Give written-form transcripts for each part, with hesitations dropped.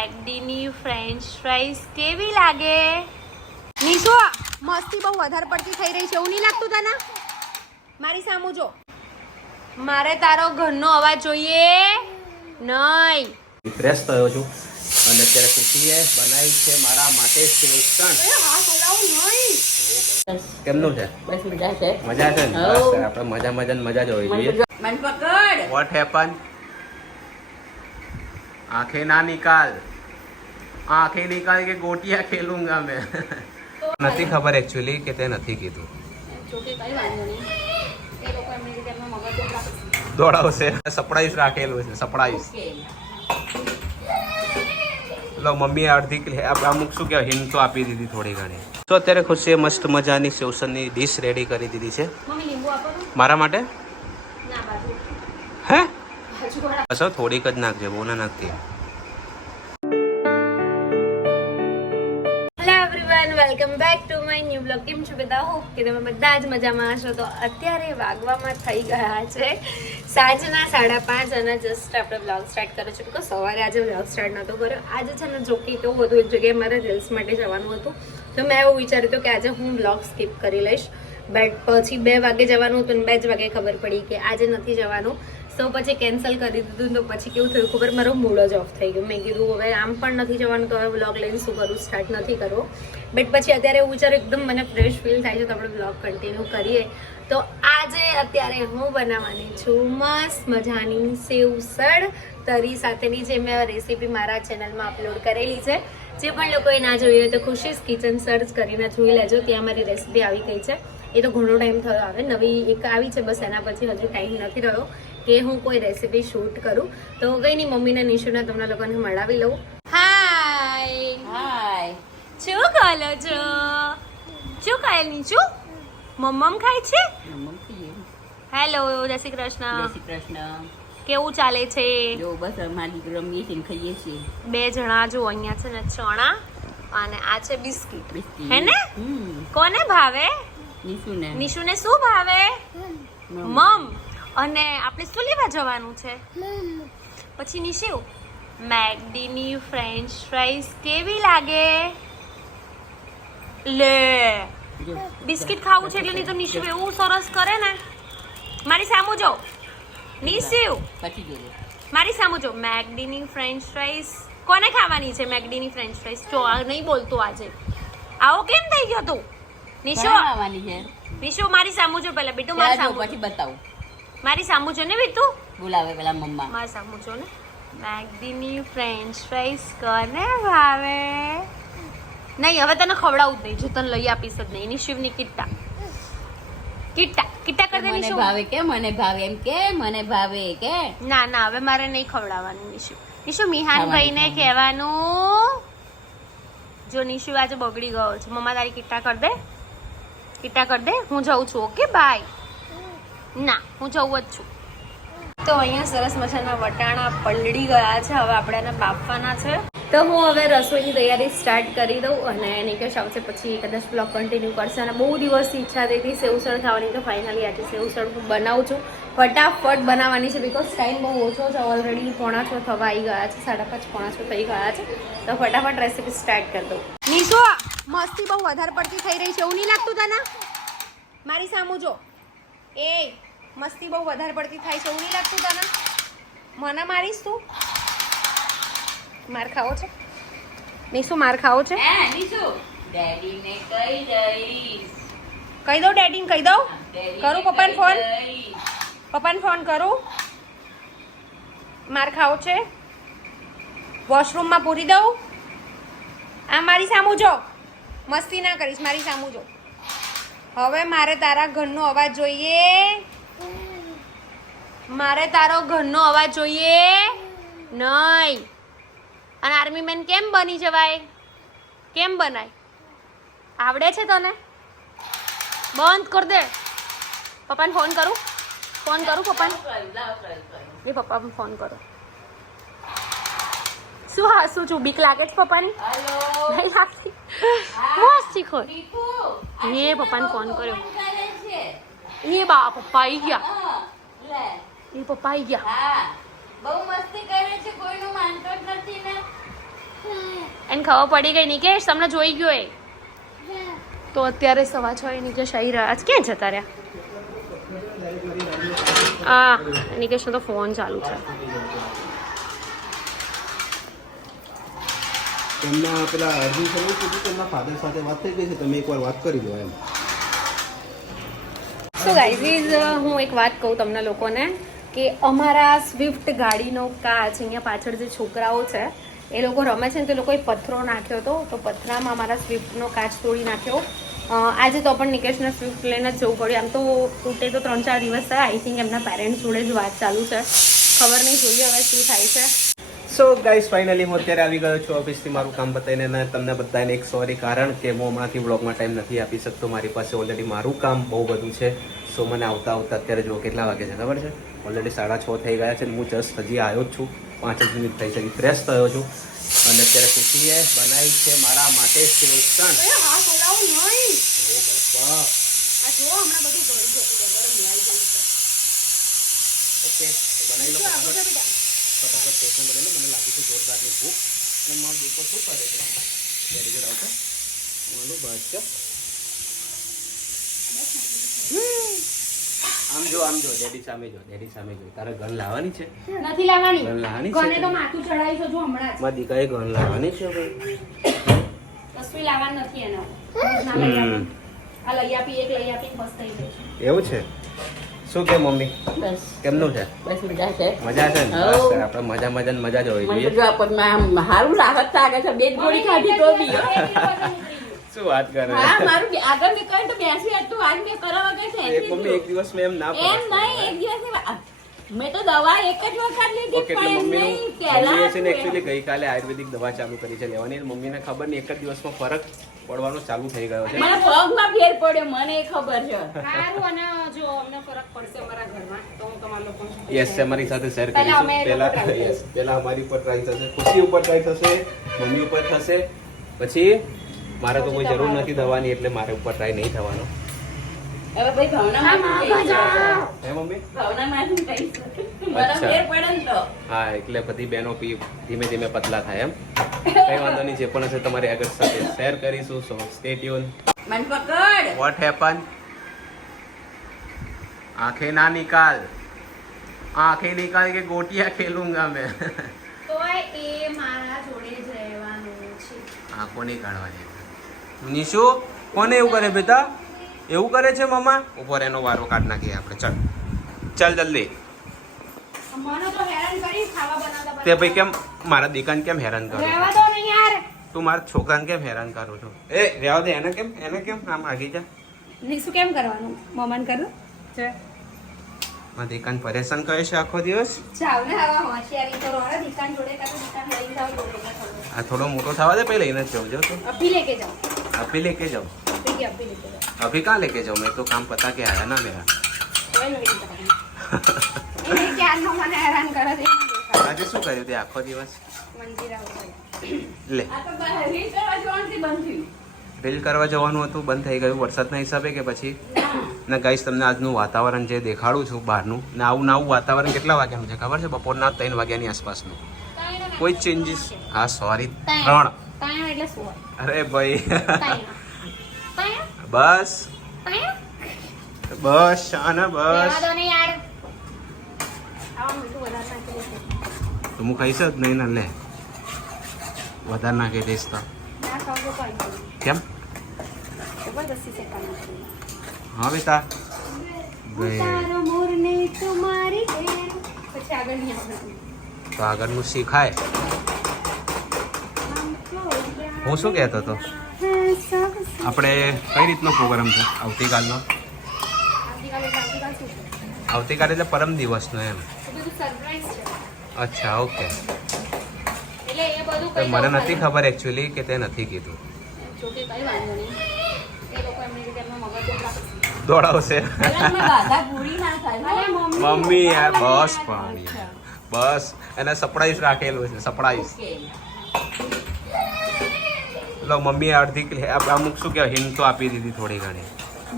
મેકડીની French fries કેવી લાગે? નિશુ મસ્તી બહુ વધારે પડતી થઈ રહી છે, એવું નહીં લાગતું તને? મારી સામું જો. મારે તારો ઘરનો અવાજ જોઈએ નહીં. ફ્રેશ થયો છું અને અત્યારે ખુશીએ બનાવી છે મારા માટે સેવ ઉસણ. કેમનું છે? બસ મજા છે. મજા છે ને? બસ આપણે મજા જ હોવી જોઈએ. મન પકડ. What happen? आंखें ना निकाल, आंखें निकाल के गोटियां खेलूंगा मैं. નથી ખબર એકચ્યુઅલી કે તે નથી કીધું. જોકે કઈ વાંધો નહીં. એ લોકો એમની રીતે એમનો મગજ દોડાવશે. સરપ્રાઈઝ રાખેલું છે, સરપ્રાઈઝ. લો મમ્મી અડધી અમુક શું કહેવાય હિન્ટ તો આપી દીધી થોડી ઘણી. તો અત્યારે ખુશીએ મસ્ત મજાની સેવસનની ડીશ રેડી કરી દીધી છે મમ્મી લીંબુ આપો તો. મારા માટે. ના બાજુ. હે બાજુ વાળા. બસ થોડીક જ નાખજે, બહુ ના નાખતી. Welcome back to my new blog. કેમ છો બધા? હોપ કે તમે બધા જ મજામાં હશો. તો અત્યારે વાગવામાં થઈ ગયા છે સાંજના 5:30 અને જસ્ટ આપણે બ્લોગ સ્ટાર્ટ કર્યો છે. બિકોઝ સવારે આજે બ્લોગ સ્ટાર્ટ નહોતો કર્યો. આજે છે ને જોકે કેવું હતું, એક જગ્યાએ મારે રીલ્સ માટે જવાનું હતું, તો મેં એવું વિચાર્યું હતું કે આજે હું બ્લોગ સ્કીપ કરી લઈશ. બટ પછી 2 વાગે જવાનું હતું ને 2 જ વાગે ખબર પડી કે આજે નથી જવાનું. તો પછી કેન્સલ કરી દીધું. તો પછી કેવું થયું ખબર, મારો મૂડ જ ઓફ થઈ ગયો. મેં કીધું હવે આમ પણ નથી જવાનું તો હવે બ્લોગ લઈને શું કરું, સ્ટાર્ટ નથી કરવો. બટ પછી અત્યારે એવું વિચાર્યું એકદમ મને ફ્રેશ ફીલ થાય છે તો આપણે બ્લોગ કન્ટિન્યુ કરીએ. તો આજે અત્યારે હું બનાવવાની છું મસ્ત મજાની સેવસળ તરી સાથેની, જે મેં રેસીપી મારા ચેનલમાં અપલોડ કરેલી છે. જે પણ લોકોએ ના જોઈ હોય તો ખુશીસ કિચન સર્ચ કરીને જોઈ લેજો, ત્યાં મારી રેસીપી આવી ગઈ છે. એ તો ઘણો ટાઈમ થયો આવે, નવી એક આવી છે, બસ એના પછી હજુ ટાઈમ નથી રહ્યો કે હું કોઈ રેસીપી શૂટ કરું. તો કંઈ નહીં, મમ્મીને નિશુને તમને લોકોને મળાવી લઉં. હાય હાય. શું ખાલો છો? શું ખાય નીચું? મમ્મમ ખાય છે. હેલો, જય શ્રી જય કૃષ્ણ. શ્રી કૃષ્ણ. કેવું ચાલે છે? જો બસ અમારી દીકરો રમીએ છીએ ને ખાઈએ છીએ. 2 જણા જો અહીંયા છે ને ચણા અને આ છે બિસ્કિટ. બિસ્કિટ. હે ને? કોને ભાવે? નિશુને. નિશુને શું ભાવે? મમ. અને આપણે શું લેવા જવાનું છે પછી? નિશુ મેકડીની ફ્રેન્ચ ફ્રાઈઝ કેવી લાગે? લે જો. બિસ્કિટ ખાવું છે એટલે નહીં તો નિશુ એવું સરસ કરે ને. મારી સામું જો નિશુ, પછી જોજો. મારી સામું જો. મેકડીની ફ્રેન્ચ ફ્રાઈઝ કોને ખાવાની છે? મેકડીની ફ્રેન્ચ ફ્રાઈઝ જો આ નહીં બોલતો આજે. આવો કેમ થઈ ગયો તું? નિશુ, બનાવવાની છે. નિશુ મારી સામું જો પહેલા. બેટુ મારી ત્યાં જો, સામું પછી બતાવું. મારી સામું જો ને બેટુ. બોલાવે પેલા મમ્મા. મારી સામું જો ને. મેકડીની ફ્રેન્ચ ફ્રાઈઝ કોને ભાવે? નહીં હવે તને ખવડાવું જ નહીં, જો તને લઈ આપીશ જ નહીં. નિશિવની કિટ્ટા કિટ્ટા કિટ્ટા કરી દે મને નિશુ. ભાવે કે મને ભાવે એમ કે મને ભાવે કે. ના ના હવે મારે નહીં ખવડાવવાનું નિશુ. નિશુ મિહાનભાઈને કહેવાનું. જો નિશુ આજે બગડી ગયો છે. મમ્મા તારી કિટ્ટા કર દે, કિટ્ટા કર દે. હું જઉં છું. Okay bye. ના હું જવું જ છું. તો અહીંયા સરસ મજાના વટાણા પલળી ગયા છે, હવે આપણે એને બાફવાના છે. તો હું હવે રસોઈની તૈયારી સ્ટાર્ટ કરી દઉં અને નિકેશ આવશે પછી કદાચ બ્લોગ કન્ટિન્યુ કરશે. અને બહુ દિવસથી ઈચ્છા થઈ હતી સેવસળ ખાવાની, તો ફાઇનલી આજે સેવસળ હું બનાવું છું. ફટાફટ બનાવવાની છે બિકોઝ ટાઈમ બહુ ઓછો છે. ઓલરેડી 5:45 થવા આવી ગયા છે, 5:30 5:45 થઈ ગયા છે. તો ફટાફટ રેસીપી સ્ટાર્ટ કરી દઉં. નિશુ મસ્તી બહુ વધારે પડતી થઈ રહી છે, એવું નહીં લાગતું તને? મારી સામું જો. એ મસ્તી બહુ વધારે પડતી થાય છે, એવું નહીં લાગતું તને? મને મારીશ તું? માર ખાવો છે નિશુ? માર ખાવો છે? હે નિશુ, ડેડીને કહી દઈશ. કહી દઉં ડેડીને? કહી દઉં? કરું પપ્પાને ફોન? પપ્પાને ફોન કરું? માર ખાવો છે? વોશરૂમમાં પૂરી દઉં? આ મારી સામું જો. મસ્તી ના કરીશ, મારી સામું જો. હવે મારે તારા ઘરનો અવાજ જોઈએ. મારે તારો ઘરનો અવાજ જોઈએ નહીં. અને આર્મી મેન કેમ બની જવાય? કેમ બનાય? આવડે છે તને? બંધ કર દે. પપ્પાને ફોન કરું? ફોન કરું પપ્પાને? એ પપ્પાને ફોન કરો. શું હાસું છું? બીક લાગે છે પપ્પાની? હેલો. નહીં લાગતી? મસ્ત શીખો. એ પપ્પાને ફોન કર્યો. એ બા પપ્પા આવી ગયા. એ પપ્પા આવી ગયા. હા, બહુ મસ્તી કરે છે, કોઈનું માનતો જ નથી ને. એને ખબર પડી ગઈ નિકેશ તમને જોઈ ગયો એ તો અત્યારે 6:15 નિકેશ આવી રહ્યા આજ ક્યાં જતા રહ્યા આ નિકેશનો તો ફોન ચાલુ છે તેમના પેલા અર્જુન સર કીધું કે એમના ફાધર સાથે વાત થઈ ગઈ છે તમે એકવાર વાત કરી લો એમ સો ગાઈઝ હું એક વાત કહું તમને લોકોને કે અમારા સ્વિફ્ટ ગાડીનો કાચ અહીંયા પાછળ જે છોકરાઓ છે એ લોકો રમે છે ને તો એ લોકોએ પથ્થરો નાખ્યો હતો તો પથ્થરામાં અમારા સ્વિફ્ટનો કાચ તોડી નાખ્યો આજે તો પણ નિકેશને સ્વિફ્ટ લઈને જ જવું પડ્યું આમ તો તૂટે તો 3-4 દિવસ થયા આઈ થિંક એમના પેરેન્ટ્સ જોડે જ વાત ચાલુ છે ખબર નહીં જોઈએ હવે શું થાય છે સો ગાઈસ ફાઇનલી હું અત્યારે આવી ગયો છું ઓફિસથી મારું કામ બતાવીને તમને બધાને એક સોરી કારણ કે હું હમણાંથી વ્લોગમાં ટાઈમ નથી આપી શકતો મારી પાસે ઓલરેડી મારું કામ બહુ બધું છે સો મને આવતા અત્યારે જો કેટલા વાગે છે ખબર છે ઓલરેડી 6:30 થઈ ગયા છે ને હું જસ્ટ હજી આવ્યો જ છું 5 જ મિનિટ થઈ શકી ફ્રેશ થયો છું અને અત્યારે ખુશીએ બનાવી છે મારા માટે સેવ ઉસણ ઓકે બનાવી લો ફટાફટ ટેસ્ટ બનાવી લો મને લાગી છે જોરદારની ભૂખ અને મારો દીકરો શું કરે છે વેરી ગુડ આવતો મારું બસ આમ જો ડેડી સામે જો તારે ગન લાવવાની છે નથી લાવવાની ગન લાવવાની કોને છે તો માથું ચડાવીશું જો હમણાં મારી દીકરાએ ગન લાવવાની છે ભાઈ કશું લાવવાનું નથી એનો આ લઈ આપી એક લઈ આપી બસ થઈ ગઈ છે એવું છે શું કે મમ્મી બસ કેમનું છે બસ મજા છે મજા છે ને હઉ. બસ આપણે મજા જ હોવી મને જોઈએ તો જો આપણને આમ સારું રાહત લાગે છે બે જ ગોળી ખાધી તો બી શું વાત કરે હા મારું આગળ નીકળે તો બેસી હતું આજ મેં કરવા વગર છે એક મમ્મી એક દિવસ મેં એમ ના એમ નહીં એક દિવસ મેં તો દવા એક જ વખત લીધી ઓકે એટલે પણ એમ મમ્મીનું નહીં પહેલા મમ્મીએ છે ને એકચ્યુઅલી ગઈકાલે આયુર્વેદિક દવા ચાલુ કરી છે લેવાની અને મમ્મીને ખબર નહીં એક જ દિવસમાં ફરક પડવાનો ચાલુ થઈ ગયો છે મને પગમાં ફેર પડ્યો મને એ ખબર છે સારું અને જો અમને ફરક પડશે અમારા ઘરમાં તો હું તમારા લોકોને યસ અમારી સાથે શેર પહેલા કરીશું અમે એ લોકો પહેલા try યસ પહેલા અમારી ઉપર ટ્રાય થશે ખુશી ઉપર ટ્રાય થશે મમ્મી ઉપર થશે પછી મારે તો કોઈ જરૂર નથી દવાની એટલે મારે ઉપર ટ્રાય નહીં થવાનો હવે ભાઈ ભાવનામાંથી હે મમ્મી ભાવનામાંથી કહીશ મને અચ્છા. ફેર પડે ને તો હા એટલે બધી બહેનો ધીમે ધીમે પતલા થાય એમ કઈ વાંધો નહીં જે પણ હશે તમારી આગળ સાથે શેર કરીશું સો સ્ટે ટ્યુન મન પકડ વોટ હેપન आंखें ना निकाल के गोटियां खेलूंगा मैं તોય એ મારા જોડે જ રહેવાનું છે આંખો નહીં કાઢવાની નિશુ કોને એવું કરે બેટા એવું કરે છે મમ્મા ઉપર એનો વારો કાઢ નાખીએ આપણે ચાલ જલ્દી મને તો હેરાન કરી ખાવા બનાવતા તે ભાઈ કેમ મારા દીકરાને કેમ હેરાન કરો છો? રહેવા દો ને યાર તું મારા છોકરાને કેમ હેરાન કરો છો એ રહેવા દે એને કેમ આમ આગી જા શું કેમ કરવાનું મમન કરું છે મારા દીકરાને પરેશાન કરે છે આખો દિવસ ચાલ ને હવે હોશિયારી કરો અરે દુકાન જોડે કાં તો દુકાન લઈને જાઓ જોડે આ થોડો મોટો થવા દે પહેલા લઈને જ જાઉં જો તો અભી લેકે જાઓ अभी लेके जाओ अभी लेके जाओ अभी कहाँ लेके जाओ मैं तो काम पता के आया ना मेरा કોઈ નહીં કરવાનું એ ક્યારનો મને હેરાન કરે છે આજે શું કર્યું તે આખો દિવસ મંદિર આવું લે આ તો રીલ કરવા જવાનથી બંધ થયું રીલ કરવા જવાનું હતું બંધ થઈ ગયું વરસાદના હિસાબે કે પછી ને ગાઈસ તમને આજનું વાતાવરણ જે દેખાડું છું બહારનું ને આવું વાતાવરણ કેટલા વાગ્યાનું છે ખબર છે બપોરના 3 વાગ્યાની આસપાસનું કોઈ ચેન્જીસ હા સોરી 3 તાણ એટલે શું હોય અરે ભાઈ તાણ તાણ બસ તાણ બસ શાના બસ રહેવા દો ને યાર આવા મીઠું વધારે નાખી દેશે તો હું ખાઈશ જ નહીં ને લે વધારે નાખી દઈશ તો ના ખાવ તો કોઈ નહીં કેમ જબરદસ્તી શેકા નાખી હા બેટા તારો મોરને તમારી ઘેર પછી આગળ નહીં આવવાનું તો આગળનું શીખાય હું શું કહેતો હતો આપણે કઈ રીતનો પ્રોગ્રામ છે આવતીકાલનો આવતીકાલ એટલે પરમ દિવસનો એમ અચ્છા ઓકે તો મને નથી ખબર એકચ્યુઅલી કે તે નથી કીધું દોડાવશે બાધા પૂરી ના થાય મમ્મી યાર બસ પાણી બસ એને સરપ્રાઈઝ રાખેલું છે સરપ્રાઈઝ લો મમ્મીએ અડધી અમુક શું કહેવાય હિન્ટ તો આપી દીધી થોડી ઘણી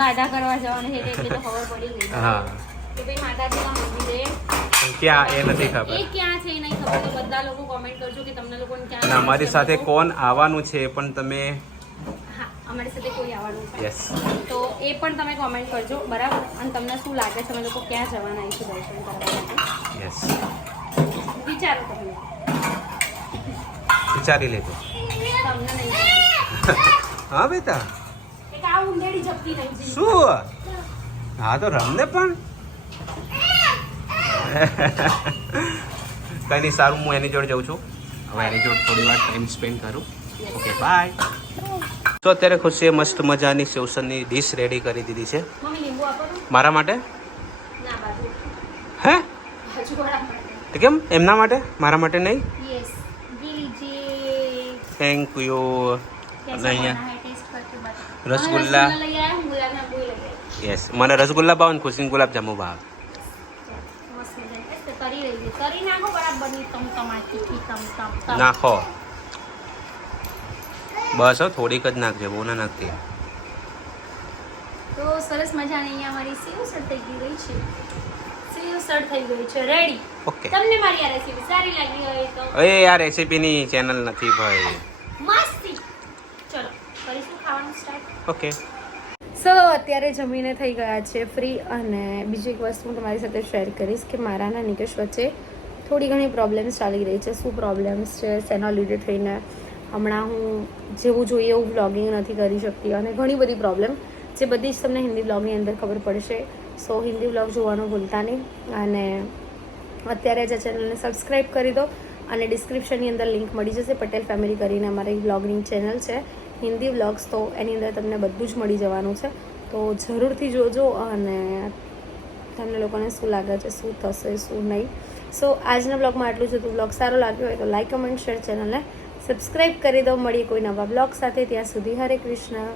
બાધા કરવા જવાનું છે એટલે તો ખબર પડી ગઈ હા કે ભાઈ માતાજીના મંદિરે પણ ક્યાં એ નથી ખબર. એ ક્યાં છે એ નહીં ખબર તો બધા લોકો કોમેન્ટ કરજો કે તમને લોકોને ક્યાં અને અમારી સાથે કોણ આવવાનું છે એ પણ તમે હા અમારી સાથે કોઈ આવવાનું છે યસ તો એ પણ તમે કોમેન્ટ કરજો બરાબર અને તમને શું લાગે છે અમે લોકો ક્યાં જવાના આવીશું દર્શન કરવા માટે યસ વિચારો તમે વિચારી લેજો. તમને નહીં ખબર. હા બેટા એક આ ઉંદેડી જપતી રહી છે શું? હા તો રમને પણ કઈ નહીં સારું હું એની જોડે જઉં છું. હવે એની જોડે થોડી વાર ટાઈમ સ્પેન્ડ કરું. Okay bye. તો અત્યારે ખુશીએ મસ્ત મજાની સેવસનની ડીશ રેડી કરી દીધી છે મમ્મી લીંબુ આપો ને. મારા માટે. ના બાજુ હે બાજુવાળા માટે તો કેમ એમના માટે મારા માટે નહીં? યસ લીજીએ થેન્ક યુ. અને અહીંયા कैसा टेस्ट करके बता રસગુલ્લા. लई आया हूं गुलाब जामुन लई आया યસ મને રસગુલ્લા ભાવ ને ખુશીને ગુલાબજાંબુ ભાવ. मस्त मजा है तो करी रही है करी नाखो बराबर ની ટમાટી की टम નાખો બસ હો થોડીક જ નાખજે બહુ ના નાખતી. તો સરસ મજાની અહીંયા મારી સેવ સડ થઈ ગઈ છે સેવ સડ થઈ ગઈ છે રેડી. ઓકે તમને મારી આ રેસીપી સારી લાગી હોય તો એ આ રેસીપીની ચેનલ નથી ભાઈ. મસ્તી ચલો કરીશું ખાવાનું સ્ટાર્ટ. ઓકે સો અત્યારે જમીને થઈ ગયા છે ફ્રી અને બીજી એક વસ્તુ હું તમારી સાથે શેર કરીશ કે મારા ના નિકેશ વચ્ચે થોડી ઘણી પ્રોબ્લેમ્સ ચાલી રહી છે. શું પ્રોબ્લેમ્સ છે શેના લીધે થઈને હમણાં હું જેવું જોઈએ એવું વ્લોગિંગ નથી કરી શકતી અને ઘણી બધી પ્રોબ્લેમ જે બધી જ તમને હિન્દી વ્લોગની અંદર ખબર પડશે. સો હિન્દી વ્લોગ જોવાનું ભૂલતા નહીં અને અત્યારે જ આ ચેનલને સબસ્ક્રાઈબ કરી દો અને ડિસ્ક્રિપ્શનની અંદર લિંક મળી જશે પટેલ ફેમિલી કરીને અમારી વ્લોગની ચેનલ છે હિન્દી વ્લોગ્સ તો એની અંદર તમને બધું જ મળી જવાનું છે. તો જરૂરથી જોજો અને તમને લોકોને શું લાગે છે શું થશે શું નહીં. સો આજના બ્લોગમાં આટલું જ હતું. બ્લોગ સારો લાગ્યો હોય તો લાઈક કમેન્ટ શેર ચેનલને સબસ્ક્રાઈબ કરી દો. મળીએ કોઈ નવા બ્લોગ સાથે ત્યાં સુધી હરે કૃષ્ણ.